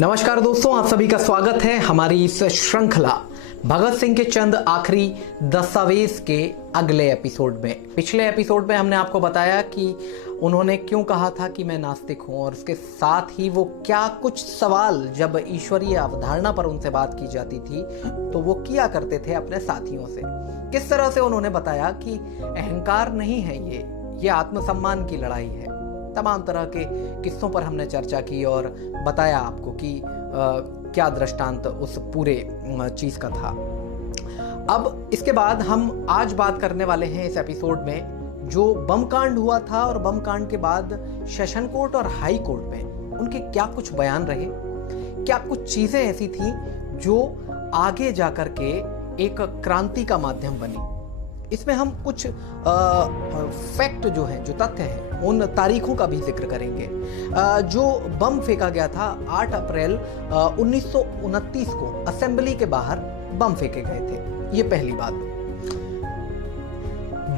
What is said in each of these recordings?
नमस्कार दोस्तों, आप सभी का स्वागत है हमारी इस श्रृंखला भगत सिंह के चंद आखिरी दस्तावेज के अगले एपिसोड में। पिछले एपिसोड में हमने आपको बताया कि उन्होंने क्यों कहा था कि मैं नास्तिक हूं, और उसके साथ ही वो क्या कुछ सवाल जब ईश्वरीय अवधारणा पर उनसे बात की जाती थी तो वो किया करते थे अपने साथियों से। किस तरह से उन्होंने बताया कि अहंकार नहीं है, ये आत्मसम्मान की लड़ाई है। तमाम तरह के किस्सों पर हमने चर्चा की और बताया आपको कि क्या दृष्टांत उस पूरे चीज का था। अब इसके बाद हम आज बात करने वाले हैं इस एपिसोड में जो बम कांड हुआ था, और बम कांड के बाद सेशन कोर्ट और हाई कोर्ट में उनके क्या कुछ बयान रहे, क्या कुछ चीजें ऐसी थी जो आगे जाकर के एक क्रांति का माध्यम बनी। इसमें हम कुछ फैक्ट जो है, जो तथ्य हैं, उन तारीखों का भी जिक्र करेंगे। जो बम फेंका गया था 8 अप्रैल 1929 को असेंबली के बाहर बम फेंके गए थे, ये पहली बात।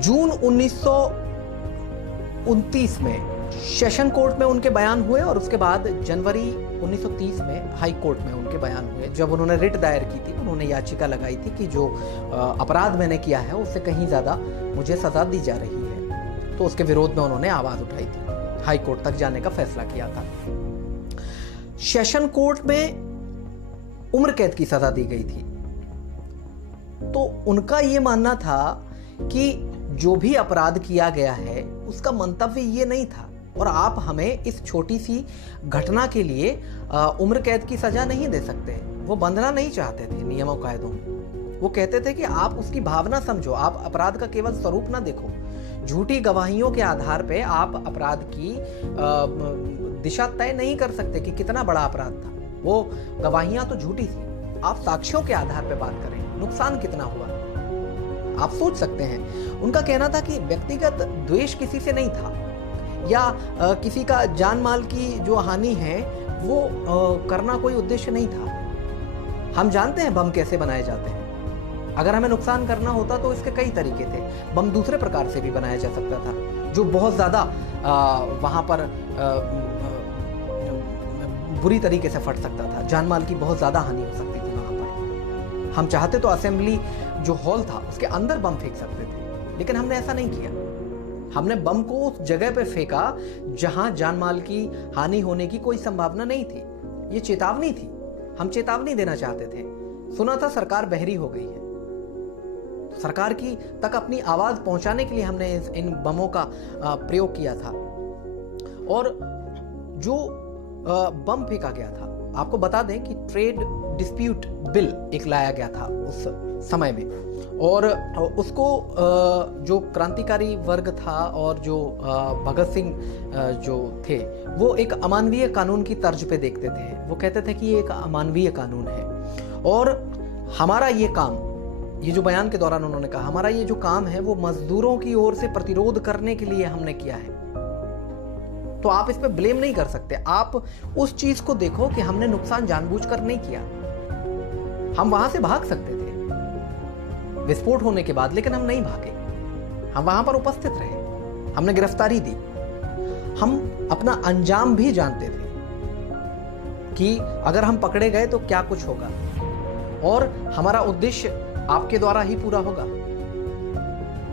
जून 1929 में सेशन कोर्ट में उनके बयान हुए, और उसके बाद जनवरी 1930 में हाई कोर्ट में उनके बयान हुए। जब उन्होंने रिट दायर की थी, उन्होंने याचिका लगाई थी कि जो अपराध मैंने किया है उससे कहीं ज्यादा मुझे सजा दी जा रही है, तो उसके विरोध में उन्होंने आवाज उठाई थी, हाई कोर्ट तक जाने का फैसला किया था। सेशन कोर्ट में उम्र कैद की सजा दी गई थी, तो उनका यह मानना था कि जो भी अपराध किया गया है उसका मंतव्य ये नहीं था, और आप हमें इस छोटी सी घटना के लिए उम्र कैद की सजा नहीं दे सकते। वो बंधना नहीं चाहते थे नियमों कायदों में। वो कहते थे कि आप उसकी भावना समझो, आप अपराध का केवल स्वरूप ना देखो। झूठी गवाहियों के आधार पे आप अपराध की दिशा तय नहीं कर सकते कि कितना बड़ा अपराध था। वो गवाहियां तो झूठी थी, आप साक्ष्यों के आधार पे बात करें, नुकसान कितना हुआ आप सोच सकते हैं। उनका कहना था कि व्यक्तिगत द्वेष किसी से नहीं था, या किसी का जान माल की जो हानि है वो करना कोई उद्देश्य नहीं था। हम जानते हैं बम कैसे बनाए जाते हैं। अगर हमें नुकसान करना होता तो इसके कई तरीके थे। बम दूसरे प्रकार से भी बनाया जा सकता था, जो बहुत ज्यादा वहां पर बुरी तरीके से फट सकता था, जान माल की बहुत ज्यादा हानि हो सकती थी वहां पर। हम चाहते तो असेंबली जो हॉल था उसके अंदर बम फेंक सकते थे, लेकिन हमने ऐसा नहीं किया। हमने बम को उस जगह पे फेंका जहां जान माल की हानि होने की कोई संभावना नहीं थी। ये चेतावनी थी, हम चेतावनी देना चाहते थे। सुना था सरकार बहरी हो गई है, सरकार की तक अपनी आवाज पहुंचाने के लिए हमने इन बमों का प्रयोग किया था। और जो बम फेंका गया था, आपको बता दें कि ट्रेड डिस्प्यूट बिल एक लाया गया था उस समय में, और उसको जो क्रांतिकारी वर्ग था और जो भगत सिंह जो थे वो एक अमानवीय कानून की तर्ज पे देखते थे। वो कहते थे कि ये एक अमानवीय कानून है, और हमारा ये काम, ये जो बयान के दौरान उन्होंने कहा, हमारा ये जो काम है वो मजदूरों की ओर से प्रतिरोध करने के लिए हमने किया है। तो आप इस पे ब्लेम नहीं कर सकते। आप उस चीज को देखो कि हमने नुकसान जानबूझकर नहीं किया। हम वहां से भाग सकते थे विस्फोट होने के बाद, लेकिन हम नहीं भागे। हम वहां पर उपस्थित रहे, हमने गिरफ्तारी दी। हम अपना अंजाम भी जानते थे कि अगर हम पकड़े गए तो क्या कुछ होगा, और हमारा उद्देश्य आपके द्वारा ही पूरा होगा।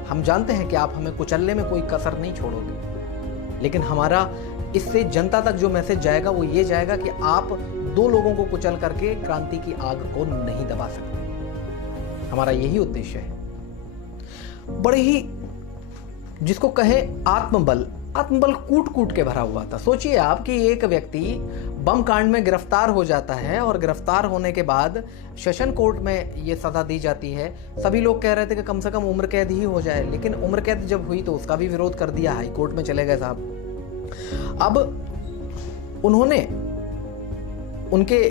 हम जानते हैं कि आप हमें कुचलने में कोई कसर नहीं छोड़ोगे, लेकिन हमारा इससे जनता तक जो मैसेज जाएगा वो ये जाएगा कि आप 2 लोगों को कुचल करके क्रांति की आग को नहीं दबा सकते। हमारा यही उद्देश्य है। बड़े ही, जिसको कहे आत्मबल कूट कूट के भरा हुआ था। सोचिए आप कि एक व्यक्ति बम कांड में गिरफ्तार हो जाता है, और गिरफ्तार होने के बाद सेशन कोर्ट में ये सजा दी जाती है। सभी लोग कह रहे थे कि कम से कम उम्र कैद ही हो जाए, लेकिन उम्र कैद जब हुई तो उसका भी विरोध कर दिया, हाई कोर्ट में चले गए साहब। अब उन्होंने उनके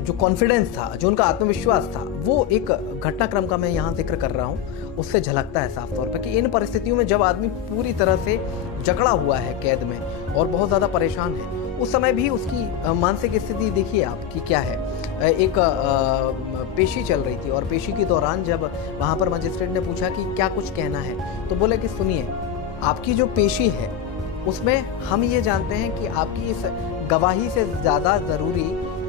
जो कॉन्फिडेंस था, जो उनका आत्मविश्वास था, वो एक घटनाक्रम का मैं यहाँ जिक्र कर रहा हूँ, उससे झलकता है साफ तौर पर कि इन परिस्थितियों में जब आदमी पूरी तरह से जकड़ा हुआ है कैद में और बहुत ज़्यादा परेशान है, उस समय भी उसकी मानसिक स्थिति देखिए आपकी क्या है। एक पेशी चल रही थी, और पेशी के दौरान जब वहाँ पर मजिस्ट्रेट ने पूछा कि क्या कुछ कहना है, तो बोले कि सुनिए, आपकी जो पेशी है उसमें हम ये जानते हैं कि आपकी इस गवाही से ज़्यादा ज़रूरी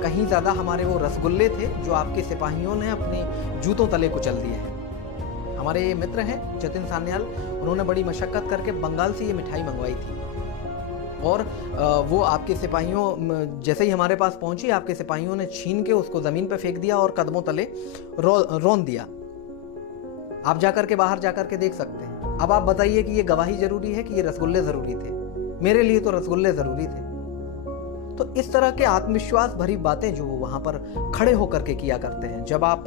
कहीं ज़्यादा हमारे वो रसगुल्ले थे जो आपके सिपाहियों ने अपने जूतों तले कुचल दिए हैं। हमारे ये मित्र हैं जतिन सान्याल, उन्होंने बड़ी मशक्क़त करके बंगाल से ये मिठाई मंगवाई थी और वो आपके सिपाहियों जैसे ही हमारे पास पहुंची, आपके सिपाहियों ने छीन के उसको ज़मीन पे फेंक दिया और कदमों तले रौंद दिया। आप जाकर के बाहर जाकर के देख सकते हैं। अब आप बताइए कि ये गवाही ज़रूरी है कि ये रसगुल्ले ज़रूरी थे? मेरे लिए तो रसगुल्ले ज़रूरी थे। तो इस तरह के आत्मविश्वास भरी बातें जो वहाँ पर खड़े होकर के किया करते हैं, जब आप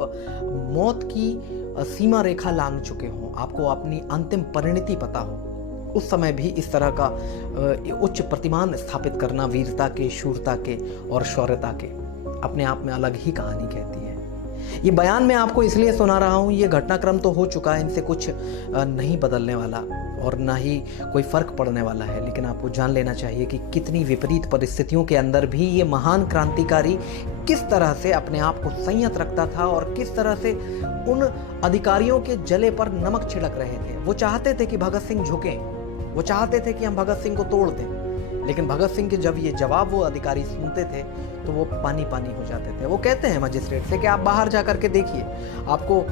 मौत की सीमा रेखा लांघ चुके हों, आपको अपनी अंतिम परिणति पता हो, उस समय भी इस तरह का उच्च प्रतिमान स्थापित करना वीरता के, शूरता के और शौर्यता के अपने आप में अलग ही कहानी कहती है। ये बयान मैं आपको इसलिए सुना रहा हूँ, ये घटनाक्रम तो हो चुका है, इनसे कुछ नहीं बदलने वाला और ना ही कोई फर्क पड़ने वाला है, लेकिन आपको जान लेना चाहिए कि कितनी विपरीत परिस्थितियों के अंदर भी ये महान क्रांतिकारी किस तरह से अपने आप को संयत रखता था और किस तरह से उन अधिकारियों के जले पर नमक छिड़क रहे थे। वो चाहते थे कि भगत सिंह झुकें, वो चाहते थे कि हम भगत सिंह को तोड़ दें, लेकिन भगत सिंह के जब ये जवाब वो अधिकारी सुनते थे तो वो पानी पानी हो जाते थे। वो कहते हैं मजिस्ट्रेट से कि आप बाहर जाकर के देखिए, आपको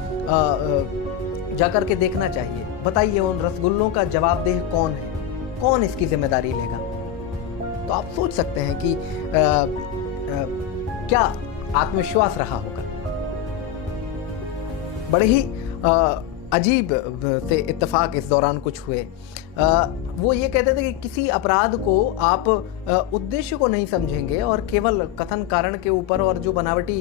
जाकर के देखना चाहिए, बताइए उन रसगुल्लों का जवाबदेह कौन है, कौन इसकी जिम्मेदारी लेगा। तो आप सोच सकते हैं कि क्या आत्मविश्वास रहा होगा। बड़े ही अजीब से इत्तेफाक इस दौरान कुछ हुए। वो ये कहते थे कि किसी अपराध को आप उद्देश्य को नहीं समझेंगे और केवल कथन कारण के ऊपर और जो बनावटी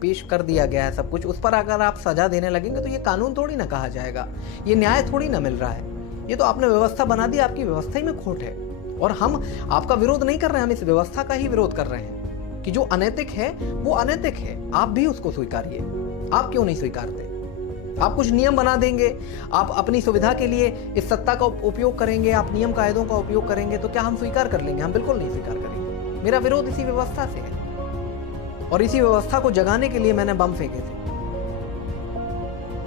पेश कर दिया गया है सब कुछ, उस पर अगर आप सजा देने लगेंगे तो ये कानून थोड़ी ना कहा जाएगा, ये न्याय थोड़ी ना मिल रहा है, ये तो आपने व्यवस्था बना दी, आपकी व्यवस्था ही में खोट है। और हम आपका विरोध नहीं कर रहे हैं, हम इस व्यवस्था का ही विरोध कर रहे हैं कि जो अनैतिक है वो अनैतिक है, आप भी उसको स्वीकारिए। आप क्यों नहीं स्वीकारते? आप कुछ नियम बना देंगे, आप अपनी सुविधा के लिए इस सत्ता का उपयोग करेंगे, आप नियम कायदों का उपयोग करेंगे, तो क्या हम स्वीकार कर लेंगे? हम बिल्कुल नहीं स्वीकार करेंगे। मेरा विरोध इसी व्यवस्था से है और इसी व्यवस्था को जगाने के लिए मैंने बम फेंके थे,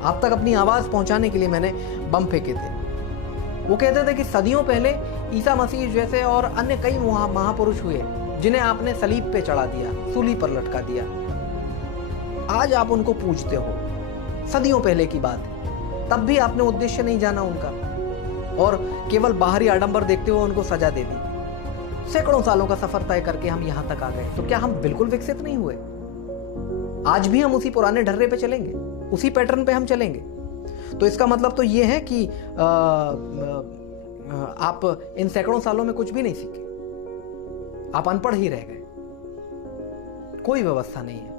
आप तक अपनी आवाज पहुंचाने के लिए मैंने बम फेंके थे। वो कहते थे कि सदियों पहले ईसा मसीह जैसे और अन्य कई महापुरुष हुए जिन्हें आपने सलीब पे चढ़ा दिया, सूली पर लटका दिया। आज आप उनको पूजते हो, सदियों पहले की बात है, तब भी आपने उद्देश्य नहीं जाना उनका और केवल बाहरी आडंबर देखते हुए उनको सजा दे दी। सैकड़ों सालों का सफर तय करके हम यहां तक आ गए, तो क्या हम बिल्कुल विकसित नहीं हुए? आज भी हम उसी पुराने ढर्रे पे चलेंगे, उसी पैटर्न पे हम चलेंगे। तो इसका मतलब तो ये है कि आप इन सैकड़ों सालों में कुछ भी नहीं सीखे, आप अनपढ़ ही रह गए, कोई व्यवस्था नहीं है।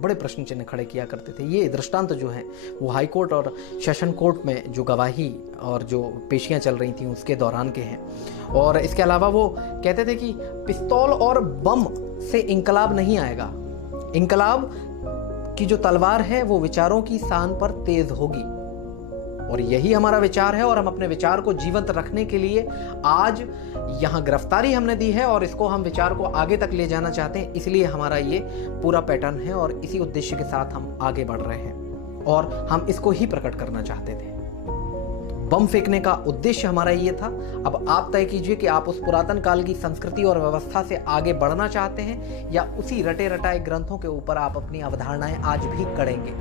बड़े प्रश्न चिन्ह खड़े किया करते थे। ये दृष्टांत जो है वो हाई कोर्ट और सेशन कोर्ट में जो गवाही और जो पेशियां चल रही थी उसके दौरान के हैं। और इसके अलावा वो कहते थे कि पिस्तौल और बम से इंकलाब नहीं आएगा, इंकलाब की जो तलवार है वो विचारों की सान पर तेज होगी। और यही हमारा विचार है और हम अपने विचार को जीवंत रखने के लिए आज यहाँ गिरफ्तारी हमने दी है और इसको हम विचार को आगे तक ले जाना चाहते हैं। इसलिए हमारा ये पूरा पैटर्न है और इसी उद्देश्य के साथ हम आगे बढ़ रहे हैं और हम इसको ही प्रकट करना चाहते थे। बम फेंकने का उद्देश्य हमारा ये था। अब आप तय कीजिए कि आप उस पुरातन काल की संस्कृति और व्यवस्था से आगे बढ़ना चाहते हैं या उसी रटे रटाए ग्रंथों के ऊपर आप अपनी अवधारणाएं आज भी गढ़ेंगे,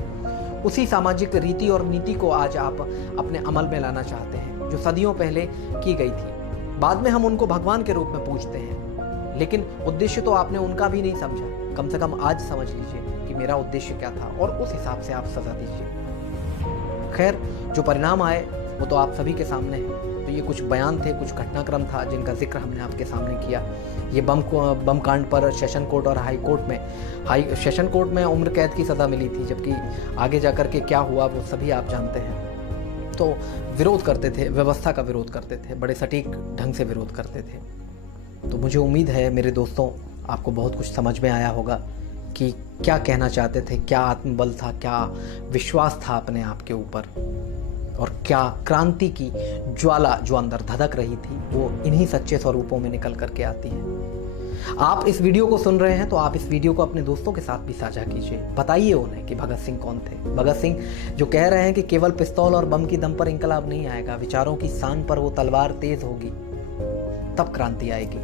उसी सामाजिक रीति और नीति को आज आप अपने अमल में लाना चाहते हैं जो सदियों पहले की गई थी। बाद में हम उनको भगवान के रूप में पूजते हैं, लेकिन उद्देश्य तो आपने उनका भी नहीं समझा। कम से कम आज समझ लीजिए कि मेरा उद्देश्य क्या था और उस हिसाब से आप सजा दीजिए। खैर, जो परिणाम आए वो तो आप सभी के सामने है। तो ये कुछ बयान थे, कुछ घटनाक्रम था जिनका जिक्र हमने आपके सामने किया। ये बम कांड पर सेशन कोर्ट और हाई कोर्ट में सेशन कोर्ट में उम्र कैद की सज़ा मिली थी, जबकि आगे जाकर के क्या हुआ वो सभी आप जानते हैं। तो विरोध करते थे, व्यवस्था का विरोध करते थे, बड़े सटीक ढंग से विरोध करते थे। तो मुझे उम्मीद है मेरे दोस्तों आपको बहुत कुछ समझ में आया होगा कि क्या कहना चाहते थे, क्या आत्मबल था, क्या विश्वास था अपने आप के ऊपर और क्या क्रांति की ज्वाला जो अंदर धधक रही थी वो इन्हीं सच्चे स्वरूपों में निकल करके आती है। आप इस वीडियो को सुन रहे हैं तो आप इस वीडियो को अपने दोस्तों के साथ भी साझा कीजिए। बताइए उन्हें कि भगत सिंह कौन थे। भगत सिंह जो कह रहे हैं कि केवल पिस्तौल और बम की दम पर इंकलाब नहीं आएगा, विचारों की शान पर वो तलवार तेज होगी, तब क्रांति आएगी।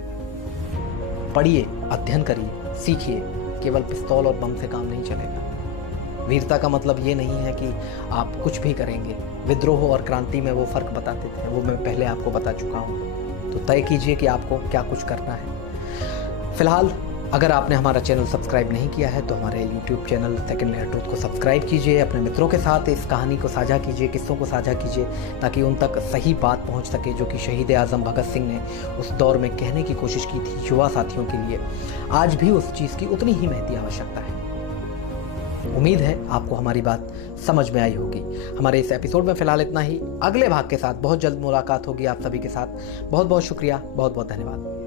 पढ़िए, अध्ययन करिए सीखिए, केवल पिस्तौल और बम से काम नहीं चलेगा। वीरता का मतलब ये नहीं है कि आप कुछ भी करेंगे। विद्रोह और क्रांति में वो फ़र्क बताते थे, वो मैं पहले आपको बता चुका हूँ। तो तय कीजिए कि आपको क्या कुछ करना है। फिलहाल अगर आपने हमारा चैनल सब्सक्राइब नहीं किया है तो हमारे YouTube channel second layer truth को सब्सक्राइब कीजिए, अपने मित्रों के साथ इस कहानी को साझा कीजिए, किस्सों को साझा कीजिए, ताकि उन तक सही बात पहुंच सके जो कि शहीद आज़म भगत सिंह ने उस दौर में कहने की कोशिश की थी युवा साथियों के लिए। आज भी उस चीज़ की उतनी ही महती आवश्यकता है। उम्मीद है आपको हमारी बात समझ में आई होगी। हमारे इस एपिसोड में फिलहाल इतना ही। अगले भाग के साथ बहुत जल्द मुलाकात होगी आप सभी के साथ। बहुत बहुत शुक्रिया, बहुत बहुत धन्यवाद।